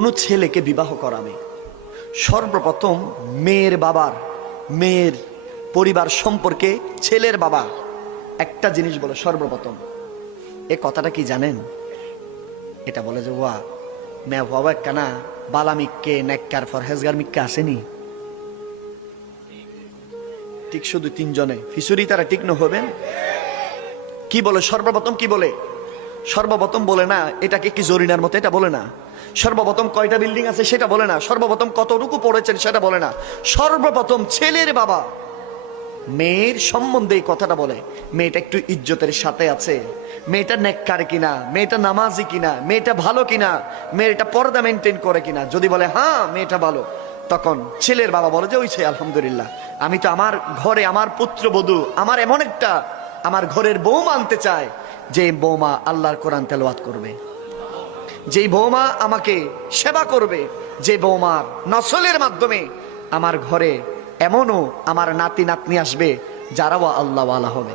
কোনো ছেলেকে বিবাহ করাবে, সর্বপ্রথম মেয়ের বাবার, মেয়ের পরিবার সম্পর্কে ছেলের বাবা একটা জিনিস বলে সর্বপ্রথম। এ কথাটা কি জানেন? এটা বলে যে ওয়া মে বাবা কানা বালা মিক্কে নেককার ফরহেজগার মিক্কে আসেনি, ঠিক শুধু তিনজনে ফিসুরি তারা ঠিক ন হবেন। কি বলে সর্বপ্রথম? কি বলে সর্বপ্রথম? বলে না এটাকে কি জরিনার মতো, এটা বলে না। সর্বপ্রথম কয়টা বিল্ডিং আছে সেটা বলে না। সর্বপ্রথম কতটুকু পড়েছেন সেটা বলে না। সর্বপ্রথম ছেলের বাবা মেয়ের সম্বন্ধে এই কথাটা বলে। মেয়েটা একটু ইজ্জতের সাথে আছে, মেয়েটা নেককার কিনা, মেয়েটা নামাজি কিনা, মেয়েটা ভালো কিনা, মেয়েটা পর্দা মেনটেন করে কিনা। যদি বলে হ্যাঁ মেয়েটা ভালো, তখন ছেলের বাবা বলে যে ওইছে আলহামদুলিল্লাহ, আমি তো আমার ঘরে আমার পুত্রবধূ, আমার এমন একটা আমার ঘরের বৌমা আনতে চায় যে বৌমা আল্লাহর কোরআন তেলাওয়াত করবে, যেই বৌমা আমাকে সেবা করবে, যে বৌমার নসলের মাধ্যমে আমার ঘরে এমনও আমার নাতি নাতনি আসবে যারাও আল্লাহওয়ালা হবে।